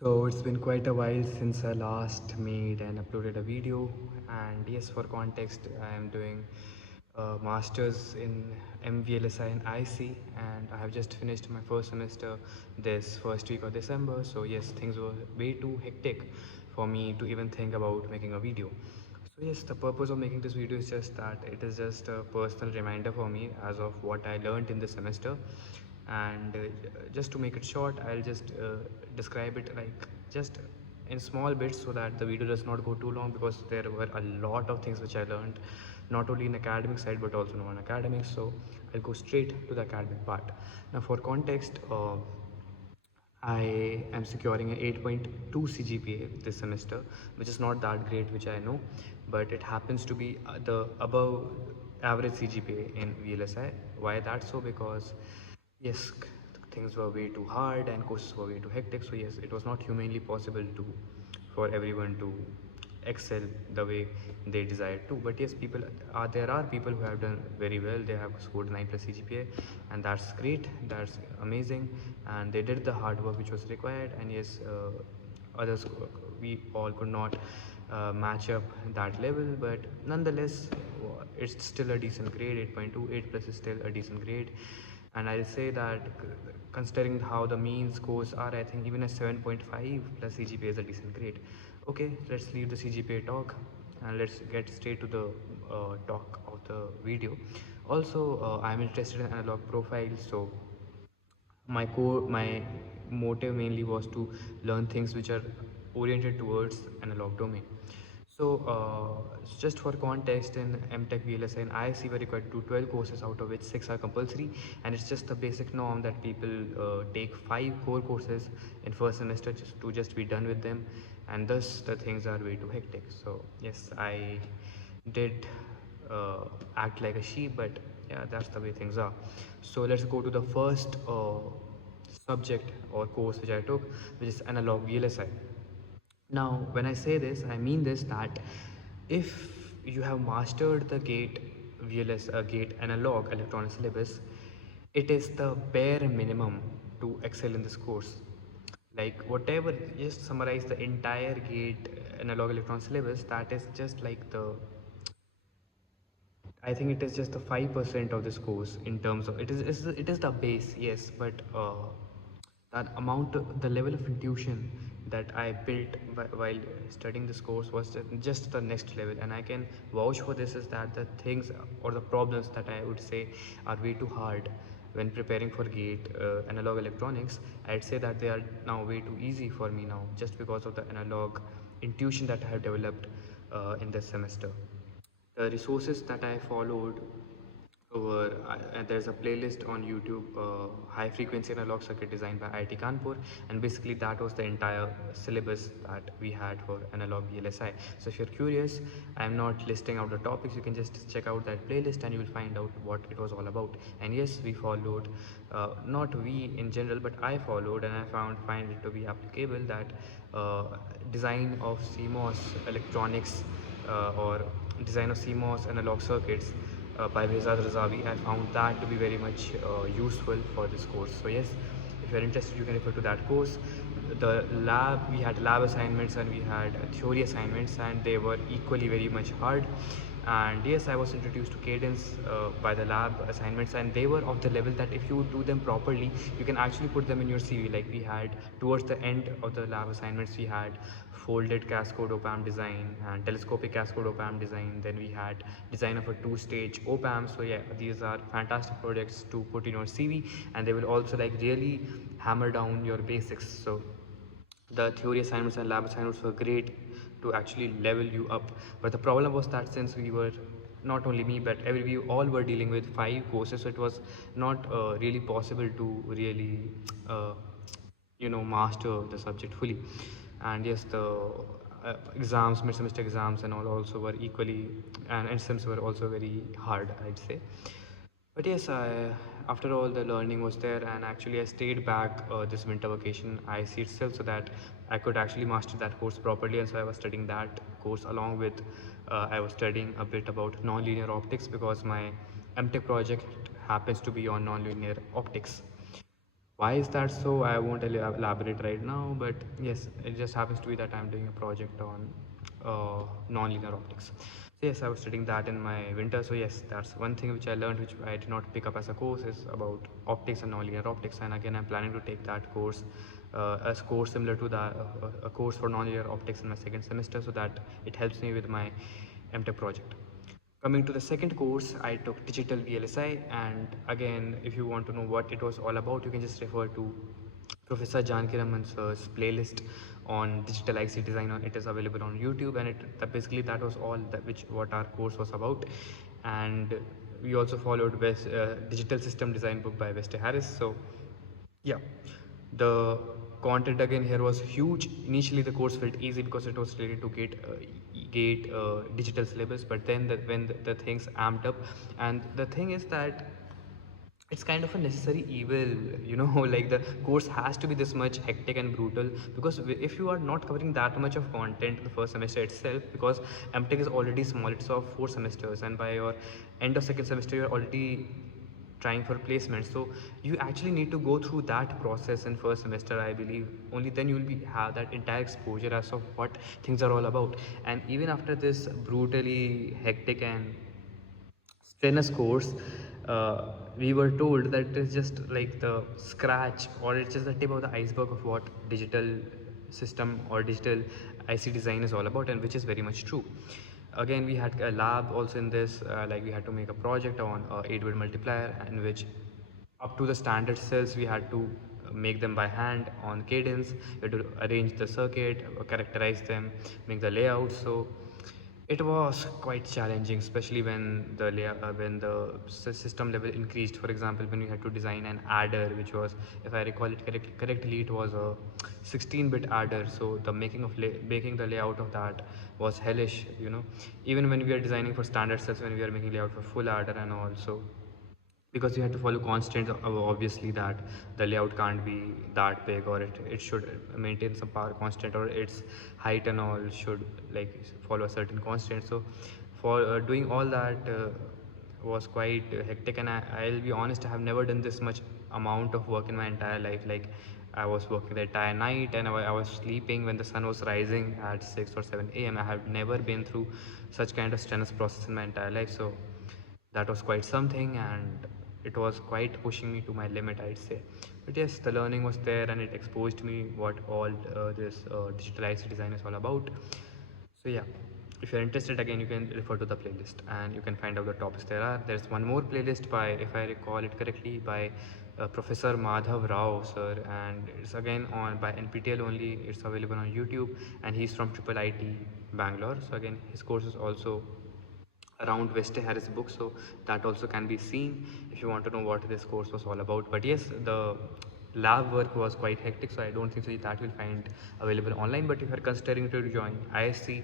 So it's been quite a while since I last made and uploaded a video, and yes, for context, I am doing a masters in MVLSI and IC, and I have just finished my first semester this first week of December. So yes, things were way too hectic for me to even think about making a video. So yes, the purpose of making this video is just that it is just a personal reminder for me as of what I learned in this semester. And just to make it short, I'll just describe it like just in small bits so that the video does not go too long, because there were a lot of things which I learned not only in academic side but also non-academic. So I'll go straight to the academic part. Now for context, I am securing an 8.2 CGPA this semester, which is not that great, which I know, but it happens to be the above average CGPA in VLSI. Why that so? Because yes, things were way too hard and courses were way too hectic. So yes, it was not humanly possible to for everyone to excel the way they desire to. But yes, there are people who have done very well. They have scored 9 plus CGPA, and that's great, that's amazing, and they did the hard work which was required. And yes, others, we all could not match up that level, but nonetheless it's still a decent grade. 8.2, 8 plus is still a decent grade. And I'll say that considering how the mean scores are, I think even a 7.5 plus CGPA is a decent grade. Okay, let's leave the CGPA talk and let's get straight to the talk of the video. Also, I'm interested in analog profiles, so my motive mainly was to learn things which are oriented towards analog domain. So just for context, in MTech, VLSI and IISC were required to do 12 courses, out of which 6 are compulsory, and it's just the basic norm that people take 5 core courses in first semester just be done with them, and thus the things are way too hectic. So yes, I did act like a sheep, but yeah, that's the way things are. So let's go to the first subject or course which I took, which is analog VLSI. Now, when I say this, I mean this that if you have mastered the gate gate analog electronic syllabus, it is the bare minimum to excel in this course. Like whatever, just summarize the entire gate analog electron syllabus. That is just like the, I think it is just the 5% of this course in terms of it is the base, yes, but that amount, the level of intuition that I built while studying this course was just the next level. And I can vouch for this is that the things or the problems that I would say are way too hard when preparing for gate analog electronics, I'd say that they are now way too easy for me now, just because of the analog intuition that I have developed in this semester. The resources that I followed were, there's a playlist on YouTube, High Frequency Analog Circuit Design by IIT Kanpur, and basically that was the entire syllabus that we had for analog VLSI. So if you're curious, I'm not listing out the topics, you can just check out that playlist and you will find out what it was all about. And yes, we followed, not we in general, but I followed, and I find it to be applicable, that design of CMOS electronics, or design of CMOS analog circuits by Behzad Razavi. I found that to be very much useful for this course. So yes, if you're interested, you can refer to that course. The lab, we had lab assignments and we had theory assignments, and they were equally very much hard. And yes, I was introduced to cadence by the lab assignments, and they were of the level that if you do them properly, you can actually put them in your CV. Like we had towards the end of the lab assignments, we had folded cascode op-amp design and telescopic cascode op-amp design. Then we had design of a two-stage op-amp. So yeah, these are fantastic projects to put in your CV, and they will also like really hammer down your basics. So the theory assignments and lab assignments were great to actually level you up. But the problem was that since we were, not only me but we all were dealing with 5 courses, so it was not really possible to really master the subject fully. And yes, the exams, mid-semester exams and all also were equally, and exams were also very hard, I'd say. But yes, after all, the learning was there, and actually, I stayed back this winter vacation, IC itself, so that I could actually master that course properly. And so I was studying that course along with I was studying a bit about nonlinear optics, because my MTech project happens to be on nonlinear optics. Why is that so? I won't elaborate right now, but yes, it just happens to be that I'm doing a project on non-linear optics. So yes, I was studying that in my winter. So yes, that's one thing which I learned, which I did not pick up as a course, is about optics and non-linear optics. And again, I'm planning to take that course as course similar to a course for non-linear optics in my second semester, so that it helps me with my MTech project. Coming to the second course, I took digital VLSI, and again, if you want to know what it was all about, you can just refer to Professor Janki Raman's playlist on digital IC design. It is available on YouTube, and basically that was all that which what our course was about. And we also followed digital system design book by Wester Harris. So yeah, the content again here was huge. Initially, the course felt easy because it was related to gate digital syllabus, but then when the things amped up, and the thing is that it's kind of a necessary evil, you know. Like the course has to be this much hectic and brutal, because if you are not covering that much of content in the first semester itself, because MTech is already small, it's of 4 semesters, and by your end of second semester you're already trying for placement. So you actually need to go through that process in first semester, I believe. Only then you will be have that entire exposure as of what things are all about. And even after this brutally hectic and strenuous course, we were told that it is just like the scratch, or it's just the tip of the iceberg of what digital system or digital IC design is all about, and which is very much true. Again, we had a lab also in this, like we had to make a project on 8-bit multiplier, in which up to the standard cells we had to make them by hand on cadence. We had to arrange the circuit, characterize them, make the layout. So it was quite challenging, especially when the system level increased. For example, when we had to design an adder, which was, if I recall it correctly, it was a 16-bit adder. So the making the layout of that was hellish, you know. Even when we are designing for standard cells, when we are making layout for full adder and all, so because you have to follow constants, obviously that the layout can't be that big, or it should maintain some power constant, or its height and all should like follow a certain constant. So for doing all that was quite hectic, and I'll be honest, I have never done this much amount of work in my entire life. Like I was working the entire night, and I was sleeping when the sun was rising at 6 or 7 a.m. I have never been through such kind of strenuous process in my entire life. So that was quite something, and it was quite pushing me to my limit, I'd say. But yes, the learning was there, and it exposed me what all this digitalized design is all about. So yeah, if you're interested, again, you can refer to the playlist and you can find out the topics there are. There's one more playlist by, if I recall it correctly, by Professor Madhav Rao sir, and it's again on by NPTEL only. It's available on YouTube, and he's from IIIT Bangalore. So again, his course is also around West Harris book, so that also can be seen if you want to know what this course was all about. But yes, the lab work was quite hectic, so I don't think so that will find available online. But if you're considering to join ISC,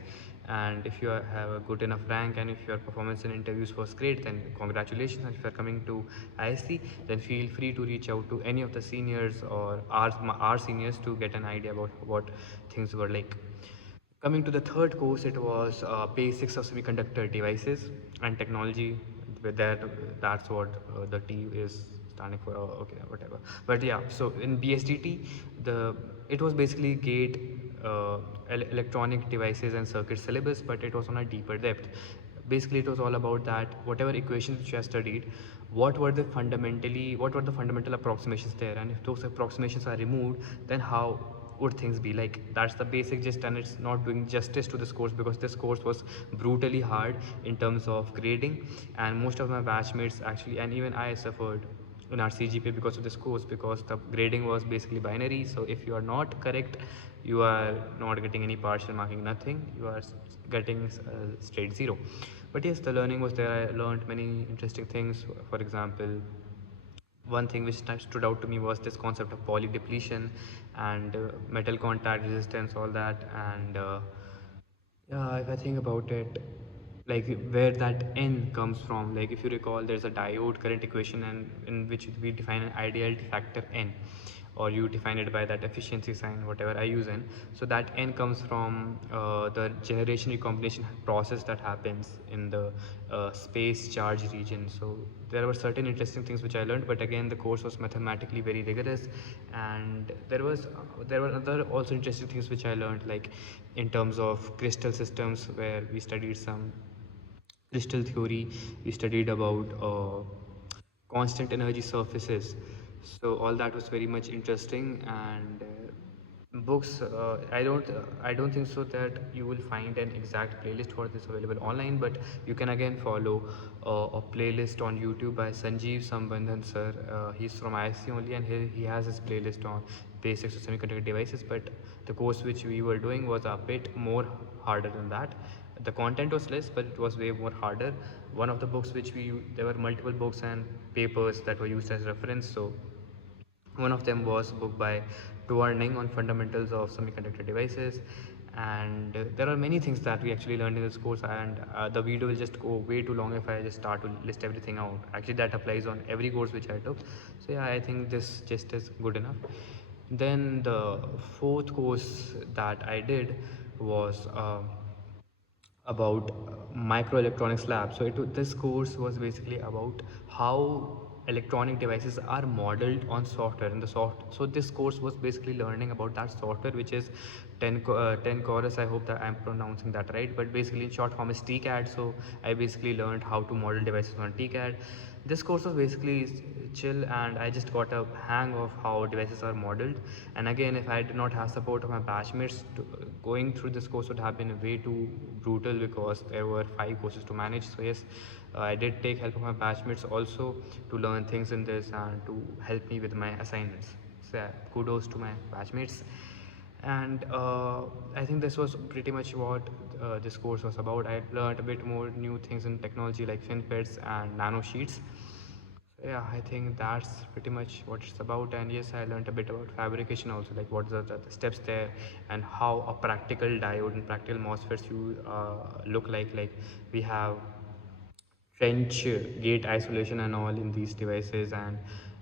and if you have a good enough rank, and if your performance in interviews was great, then congratulations. And if you're coming to ISC, then feel free to reach out to any of the seniors or our seniors to get an idea about what things were like. Coming to the third course, it was basics of semiconductor devices and technology. With that's what the T is standing for. Okay, whatever. But yeah, so in BSDT, it was basically gate electronic devices and circuit syllabus, but it was on a deeper depth. Basically, it was all about that whatever equations which I studied, what were the fundamental approximations there, and if those approximations are removed, then how would things be like. That's the basic gist, and it's not doing justice to this course, because this course was brutally hard in terms of grading, and most of my batchmates actually, and even I, suffered in our CGPA because of this course, because the grading was basically binary. So if you are not correct, you are not getting any partial marking, nothing, you are getting straight zero. But yes, the learning was there. I learned many interesting things. For example, one thing which stood out to me was this concept of poly depletion and metal contact resistance, all that. And yeah, if I think about it, like where that N comes from, like if you recall, there's a diode current equation, and in which we define an ideality factor N, or you define it by that efficiency sign, whatever I use in. So that n comes from the generation recombination process that happens in the space charge region. So there were certain interesting things which I learned, but again the course was mathematically very rigorous, and there were other also interesting things which I learned, like in terms of crystal systems, where we studied some crystal theory. We studied about constant energy surfaces. So all that was very much interesting. And books, I don't think so that you will find an exact playlist for this available online, but you can again follow a playlist on YouTube by Sanjeev Sambandhan sir. He's from IISc only, and he has his playlist on basics of semiconductor devices. But the course which we were doing was a bit more harder than that. The content was less, but it was way more harder. One of the books which there were multiple books and papers that were used as reference. So one of them was a book by Tuarning on fundamentals of semiconductor devices. And there are many things that we actually learned in this course, and the video will just go way too long if I just start to list everything out. Actually, that applies on every course which I took. So yeah, I think this just is good enough. Then the fourth course that I did was about microelectronics lab. So this course was basically about how electronic devices are modeled on software in the so this course was basically learning about that software, which is 10 chorus. I hope that I'm pronouncing that right, but basically in short form is TCAD. So I basically learned how to model devices on TCAD. This course was basically chill, and I just got a hang of how devices are modeled. And again, if I did not have support of my batchmates, going through this course would have been way too brutal, because there were 5 courses to manage. So yes, I did take help of my batchmates also to learn things in this and to help me with my assignments. So yeah, kudos to my batchmates. And I think this was pretty much what this course was about. I learned a bit more new things in technology like FinFETs and nano sheets. So yeah, I think that's pretty much what it's about. And yes, I learned a bit about fabrication also, like what are the steps there, and how a practical diode and practical MOSFETs you look like. Like we have trench gate isolation and all in these devices, and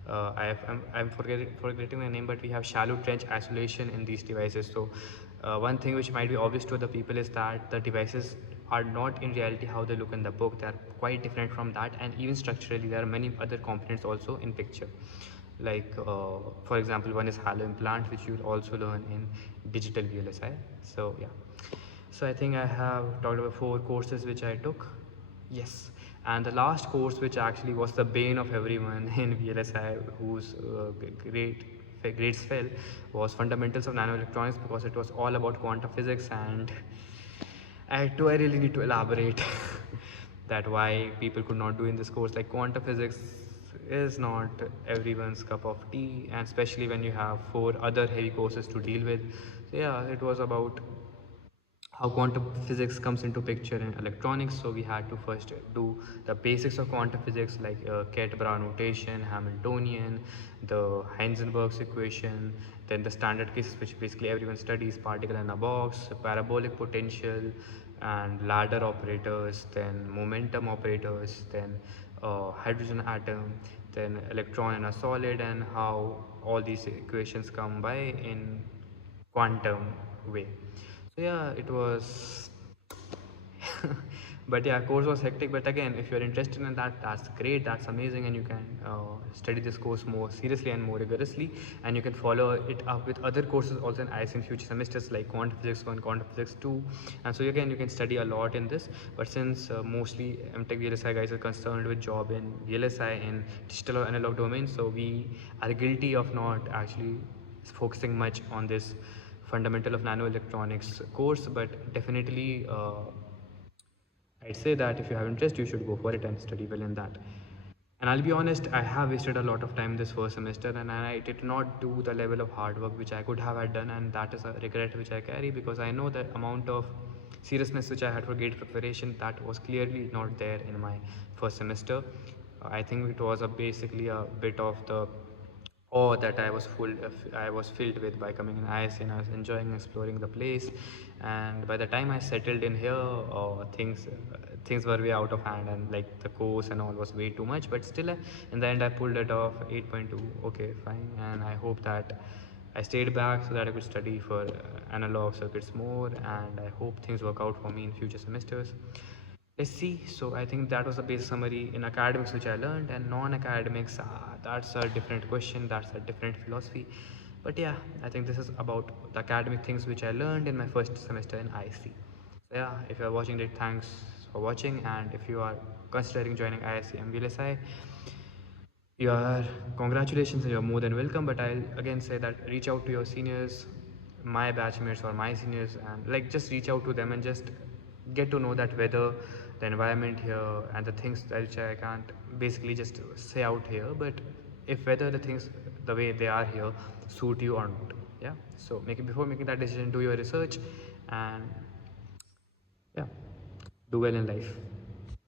I'm forgetting the name, but we have shallow trench isolation in these devices. So one thing which might be obvious to the people is that the devices are not in reality how they look in the book. They are quite different from that, and even structurally there are many other components also in picture. Like for example, one is halo implant, which you will also learn in digital VLSI. So yeah, so I think I have talked about 4 courses which I took. Yes, and the last course, which actually was the bane of everyone in VLSI, whose grades fell, was Fundamentals of Nanoelectronics, because it was all about quantum physics. And I really need to elaborate that why people could not do in this course. Like quantum physics is not everyone's cup of tea, and especially when you have 4 other heavy courses to deal with. So yeah, it was about how quantum physics comes into picture in electronics. So we had to first do the basics of quantum physics, like Ket-Bra notation, Hamiltonian, the Heisenberg's equation, then the standard cases which basically everyone studies, particle in a box, parabolic potential, and ladder operators, then momentum operators, then hydrogen atom, then electron in a solid, and how all these equations come by in quantum way. So yeah, it was but yeah, course was hectic. But again, if you're interested in that, that's great, that's amazing, and you can study this course more seriously and more rigorously, and you can follow it up with other courses also in IISc in future semesters, like quantum physics 1, quantum physics 2. And so again, you can study a lot in this. But since mostly MTech VLSI guys are concerned with job in VLSI in digital or analog domain, so we are guilty of not actually focusing much on this fundamental of nanoelectronics course. But definitely I'd say that if you have interest, you should go for it and study well in that. And I'll be honest, I have wasted a lot of time this first semester, and I did not do the level of hard work which I could have had done, and that is a regret which I carry, because I know the amount of seriousness which I had for gate preparation, that was clearly not there in my first semester. I think it was basically a bit of the awe that I was filled with by coming in IISc, and I was enjoying exploring the place. And by the time I settled in here, things were way out of hand, and like the course and all was way too much. But still, in the end, I pulled it off 8.2. Okay, fine. And I hope that I stayed back so that I could study for analog circuits more, and I hope things work out for me in future semesters. Let's see. So I think that was the basic summary in academics which I learned, and non-academics, that's a different question, that's a different philosophy. But yeah, I think this is about the academic things which I learned in my first semester in IC. So yeah, if you are watching it, thanks for watching, and if you are considering joining IISc MVLSI, you are congratulations and you're more than welcome. But I'll again say that reach out to your seniors, my batchmates or my seniors, and like just reach out to them and just get to know that whether the environment here and the things that which I can't basically just say out here, but if whether the things the way they are here suit you or not. Yeah, so before making that decision, do your research, and yeah, do well in life.